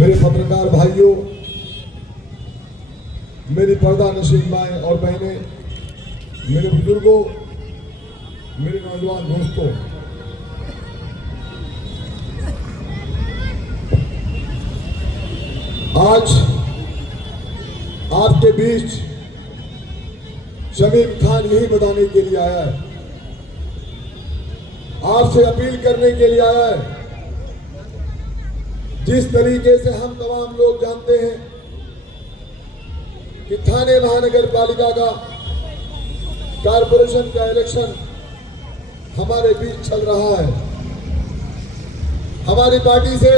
मेरे पत्रकार भाइयों, मेरी पर्दा नशीन माएं और बहनें, मेरे बुजुर्गों, मेरे नौजवान दोस्तों, आज आपके बीच शमीम खान यही बताने के लिए आया है, आपसे अपील करने के लिए आया है। जिस तरीके से हम तमाम लोग जानते हैं कि थाने महानगर पालिका का कारपोरेशन का इलेक्शन हमारे बीच चल रहा है। हमारी पार्टी से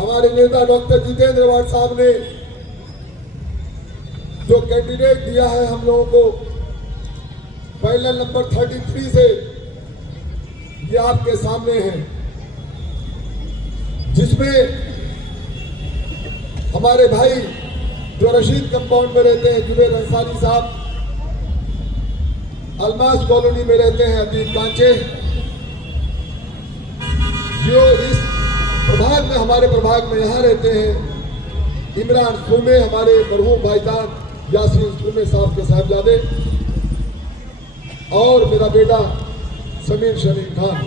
हमारे नेता डॉक्टर जितेंद्र अवार्ड साहब ने जो कैंडिडेट दिया है हम लोगों को पैनल नंबर 33 से, ये आपके सामने है, जिसमें हमारे भाई जो रशीद कंपाउंड में रहते हैं जुबैर अंसारी साहब, अलमास कॉलोनी में रहते हैं अतीक कांचे, जो इस प्रभाग में हमारे प्रभाग में यहाँ रहते हैं इमरान सुमे, हमारे मरहूम भाईजान यासीन सुमे साहब के साहबजादे, और मेरा बेटा समीर शमीम खान।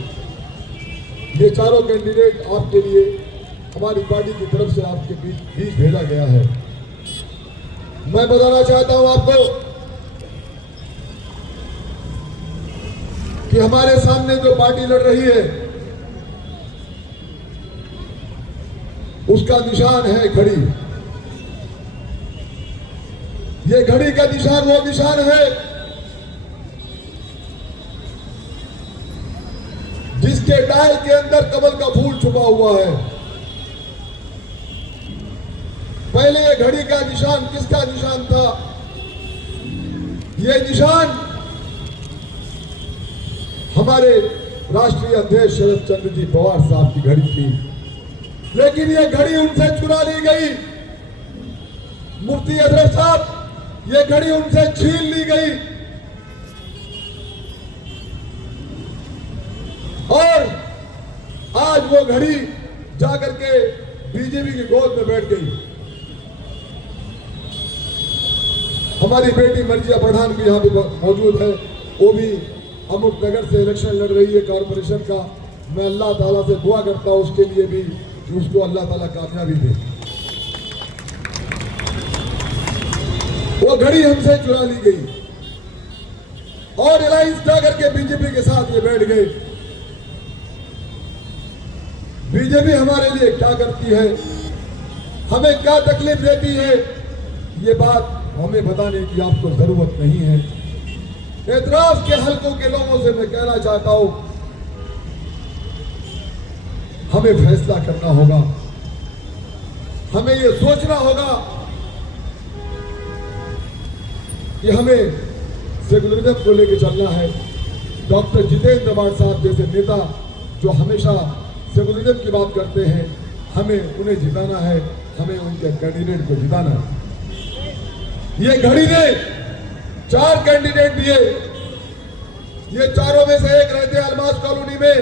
ये चारों कैंडिडेट आपके लिए हमारी पार्टी की तरफ से आपके बीच भेजा गया है। मैं बताना चाहता हूं आपको कि हमारे सामने जो पार्टी लड़ रही है उसका निशान है घड़ी। ये घड़ी का निशान वो निशान है जिसके डायल के अंदर कमल का फूल छुपा हुआ है। पहले ये घड़ी का निशान किसका निशान था? ये निशान हमारे राष्ट्रीय अध्यक्ष शरद चंद्र जी पवार साहब की घड़ी थी, लेकिन ये घड़ी उनसे चुरा ली गई। मुफ्ती हजरत साहब, ये घड़ी उनसे छीन ली गई और आज वो घड़ी जाकर के बीजेपी की गोद में बैठ गई। हमारी बेटी मर्जिया पठान भी यहाँ पे मौजूद है, वो भी अमुकनगर से इलेक्शन लड़ रही है कारपोरेशन का। मैं अल्लाह ताला से दुआ करता हूँ उसके लिए भी कि उसको अल्लाह ताला कामयाबी दे। वो घड़ी हमसे चुरा ली गई और अलायंस जा करके बीजेपी के साथ ये बैठ गए। बीजेपी हमारे लिए क्या करती है, हमें क्या तकलीफ देती है, ये बात हमें बताने की आपको जरूरत नहीं है। एतराफ के हलकों के लोगों से मैं कहना चाहता हूं, हमें फैसला करना होगा, हमें ये सोचना होगा कि हमें सेकुलरिज्म को लेकर चलना है। डॉक्टर जितेंद्र अवार्ड साहब जैसे नेता जो हमेशा सेकुलरिज्म की बात करते हैं, हमें उन्हें जिताना है, हमें उनके कैंडिडेट को जिताना है। ये घड़ी ने 4 कैंडिडेट दिए, ये चारों में से एक रहते अलमास कॉलोनी में,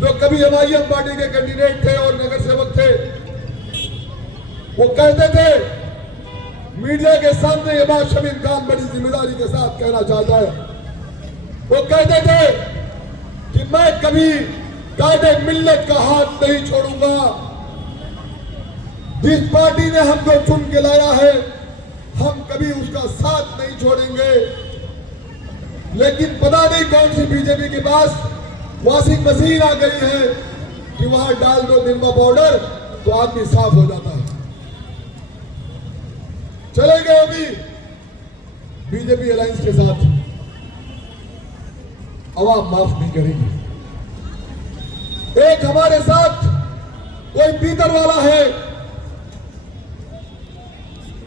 जो कभी एमआईएम पार्टी के कैंडिडेट थे और नगर सेवक थे। वो कहते थे मीडिया के सामने, ये बात शमीम खान बड़ी जिम्मेदारी के साथ कहना चाहता है, वो कहते थे कि मैं कभी कायदे मिल्लत का हाथ नहीं छोड़ूंगा। जिस पार्टी ने हमको चुन के लाया है हम कभी उसका साथ नहीं छोड़ेंगे। लेकिन पता नहीं कौन सी बीजेपी के पास वॉशिंग मशीन आ गई है कि वहां डाल दो निरमा पाउडर तो आदमी साफ हो जाता है। चले गए अभी बीजेपी अलायंस के साथ, अवाम माफ नहीं करेगी। एक हमारे साथ कोई पीतर वाला है,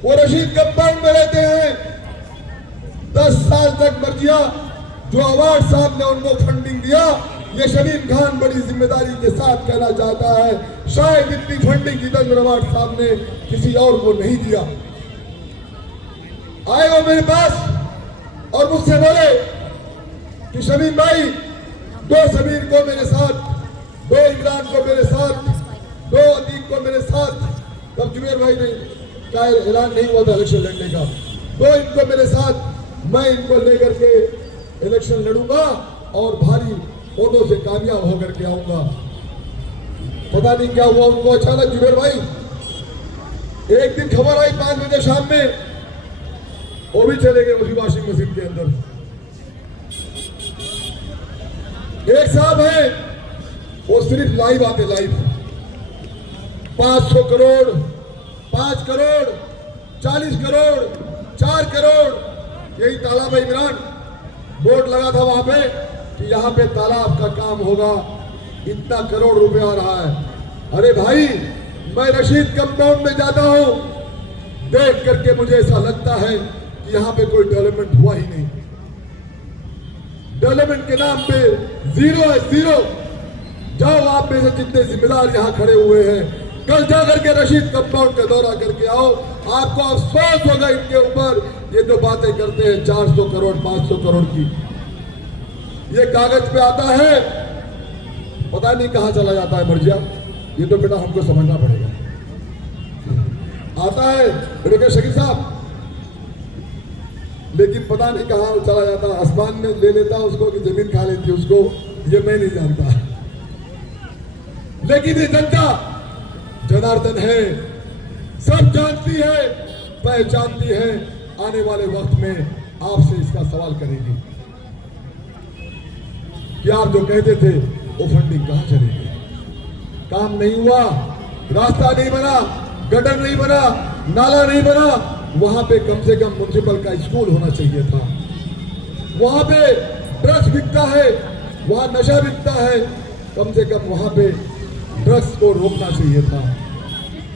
वो रशीद कंपाउंड में रहते हैं। 10 साल तक मर्जिया जो अवार्ड साहब ने उनको फंडिंग दिया, ये शमीम खान बड़ी जिम्मेदारी के साथ कहना चाहता है, शायद इतनी फंडिंग जितेंद्र अवार्ड साहब ने किसी और को नहीं दिया। आए वो मेरे पास और मुझसे बोले कि शमीम भाई, 2 समीर को मेरे साथ, 2 इमरान को मेरे साथ, 2 तारीख को मेरे साथ, तब जुबेर भाई ने का ऐलान नहीं हुआ था इलेक्शन लड़ने का, तो इनको मेरे साथ, मैं इनको लेकर के इलेक्शन लड़ूंगा और भारी वोटों से कामयाब होकर के आऊंगा। पता नहीं क्या हुआ उनको, अचानक जुबेर भाई एक दिन खबर आई 5 बजे शाम में, वो भी चले गए उसी वॉशिंग मशीन के अंदर। एक साहब है वो सिर्फ लाइव आते, लाइव 500 करोड़, 5 करोड़, 40 करोड़, 4 करोड़, यही तालाब इमरान बोर्ड लगा था वहां पे कि यहाँ पे तालाब का काम होगा, इतना करोड़ रुपए आ रहा है। अरे भाई, मैं रशीद कंपाउंड में जाता हूं, देख करके मुझे ऐसा लगता है कि यहाँ पे कोई डेवलपमेंट हुआ ही नहीं। डेवलपमेंट के नाम पे जीरो है, जीरो। जाओ आप में से जितने जिम्मेदार यहाँ खड़े हुए हैं, कल जाकर के रशीद कंपाउंड का दौरा करके आओ, आपको अफसोस होगा इनके ऊपर। ये जो बातें करते हैं 400 करोड़ 500 करोड़ की, ये कागज पे आता है, पता नहीं कहां चला जाता है मर्जिया। ये तो बेटा हमको समझना पड़ेगा। आता है बेटे शकील साहब, लेकिन पता नहीं कहां चला जाता, आसमान में ले लेता उसको कि जमीन खा लेती उसको, ये मैं नहीं जानता। लेकिन ये जनता जनार्दन है, सब जानती है, पहचानती है। आने वाले वक्त में आपसे इसका सवाल करेगी कि आप जो कहते थे वो फंडिंग कहां चली गई, काम नहीं हुआ, रास्ता नहीं बना, गटर नहीं बना, नाला नहीं बना। वहां पे कम से कम म्युनिसिपल का स्कूल होना चाहिए था। वहां पे ड्रग्स बिकता है, वहां नशा बिकता है, कम से कम वहां पे ड्रग्स को रोकना चाहिए था।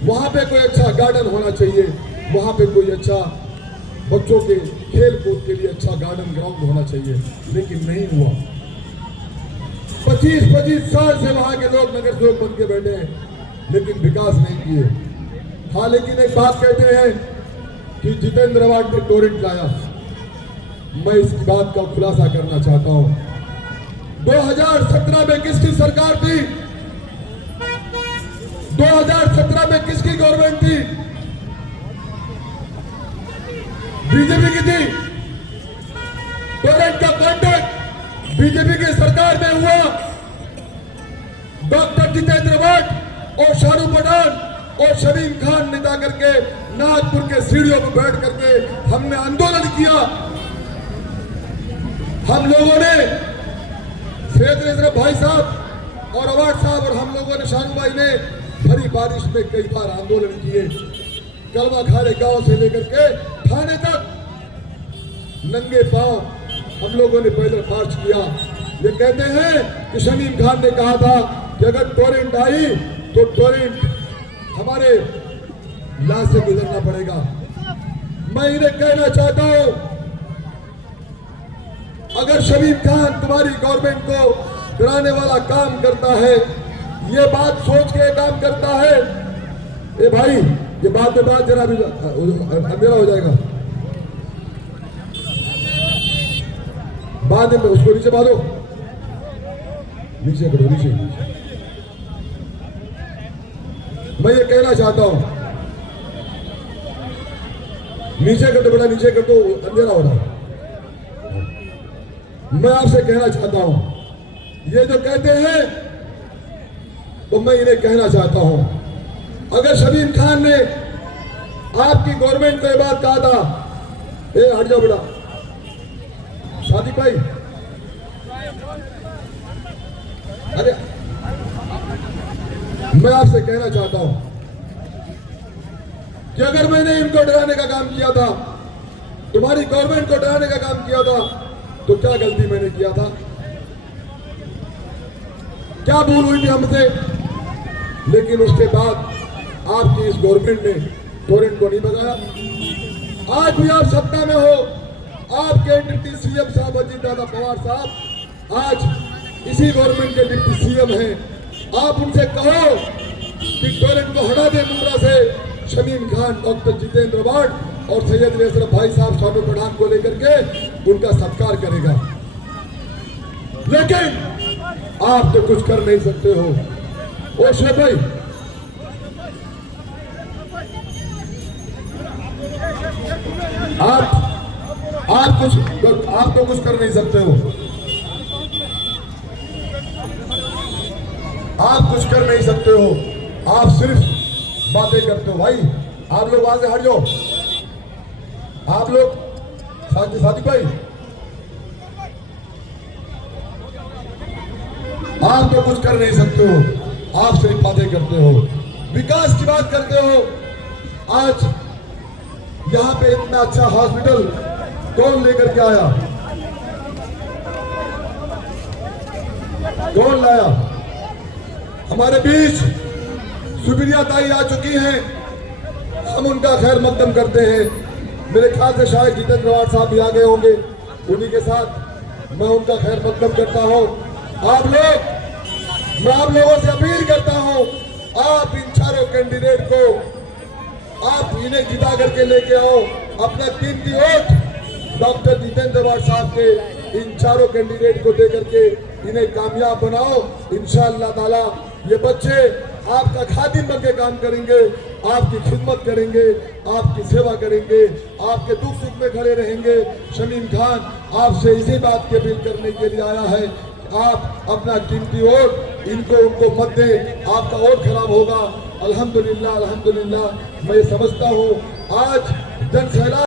वहां पे कोई अच्छा गार्डन होना चाहिए, वहां पे कोई अच्छा बच्चों के खेल कूद के लिए अच्छा गार्डन ग्राउंड होना चाहिए, लेकिन नहीं हुआ। 25-25 साल से वहां के लोग नगर सेवक बन के बैठे हैं, लेकिन विकास नहीं किए। हाँ, लेकिन एक बात कहते हैं कि जितेंद्र अवार्ड ने टोरेंट लाया। मैं इसकी बात का खुलासा करना चाहता हूं। 2017 में किसकी सरकार थी? 2017 में किसकी गवर्नमेंट थी? बीजेपी की थी। टोरेंट का कॉन्ट्रैक्ट बीजेपी की सरकार में हुआ। डॉक्टर जितेंद्र अवार्ड और शाहरुख पठान और शमीम खान ने जाकर के नागपुर के सीढ़ियों पर बैठ करके हमने आंदोलन किया। हम लोगों ने सैयद भाई साहब और अवार्ड साहब और हम लोगों ने, शाहरुख भाई ने भरी बारिश में कई बार आंदोलन किए। कलवा खारे गांव से लेकर के थाने तक नंगे पांव हम लोगों ने पैदल मार्च किया। ये कहते हैं कि शमीम खान ने कहा था कि अगर टोरेंट आई तो टोरेंट हमारे लाश से गुजरना पड़ेगा। मैं इन्हें कहना चाहता हूं, अगर शमीम खान तुम्हारी गवर्नमेंट को कराने वाला काम करता है, ये बात सोच के काम करता है, ए भाई ये बात में बात जरा भी अंधेरा हो जाएगा, बाद में उसको नीचे बांधो, नीचे करो, नीचे। मैं ये कहना चाहता हूं, नीचे कर दो बेटा, नीचे कर दो, अंधेरा हो रहा है। मैं आपसे कहना चाहता हूं, ये जो कहते हैं तो मैं इन्हें कहना चाहता हूं, अगर शमीम खान ने आपकी गवर्नमेंट को ये बात कहा था, ए हट जाओ बेटा, सादिक भाई, अरे मैं आपसे कहना चाहता हूं कि अगर मैंने इनको डराने का काम किया था, तुम्हारी गवर्नमेंट को डराने का काम किया था, तो क्या गलती मैंने किया था? क्या भूल हुई थी हमसे? लेकिन उसके बाद आपकी इस गवर्नमेंट ने टोरेंट को नहीं बचाया। आज भी आप सत्ता में हो, आपके डिप्टी सीएम साहब अजीत दादा पवार साहब आज इसी गवर्नमेंट के डिप्टी सीएम हैं। आप उनसे कहो कि टोरेंट को हटा दे मुंद्रा से। शमीम खान, डॉक्टर जितेंद्र अवार्ड और सैयद रेसर भाई साहब शाहरुख पठान को लेकर के उनका सत्कार करेगा, लेकिन आप तो कुछ कर नहीं सकते हो। ओ शेख भाई, आप तो कुछ कर नहीं सकते हो, आप कुछ कर नहीं सकते हो, आप सिर्फ बातें करते हो। भाई आप लोग वहां से हट जाओ, आप लोग साथी भाई, आप तो कुछ कर नहीं सकते हो, आप सिर्फ बातें करते हो, विकास की बात करते हो। आज यहाँ पे इतना अच्छा हॉस्पिटल कौन लेकर के आया, कौन लाया? हमारे बीच सुबिरिया ताई आ चुकी हैं, हम उनका खैर मकदम करते हैं। मेरे ख्याल से शायद जितेंद्र वाड़ साहब भी आ गए होंगे, उन्हीं के साथ मैं उनका खैर मकदम करता हूं। मैं आप लोगों से अपील करता हूं, आप इन चारों कैंडिडेट को आप इन्हें जिता करके लेके आओ, अपना कीमती वोट डॉक्टर जितेंद्र वाड़ साहब के इन चारों कैंडिडेट को देकर के इन्हें कामयाब बनाओ। इंशाअल्लाह ताला ये बच्चे आपका खादिम बन के काम करेंगे, आपकी खिदमत करेंगे, आपकी सेवा करेंगे, आपके दुख सुख में खड़े रहेंगे। शमीम खान आपसे इसी बात की अपील करने के लिए आया है, आप अपना कीमती वोट उनको मत दें, आपका वोट खराब होगा। अल्हम्दुलिल्लाह मैं समझता हूँ आज जन सैलाब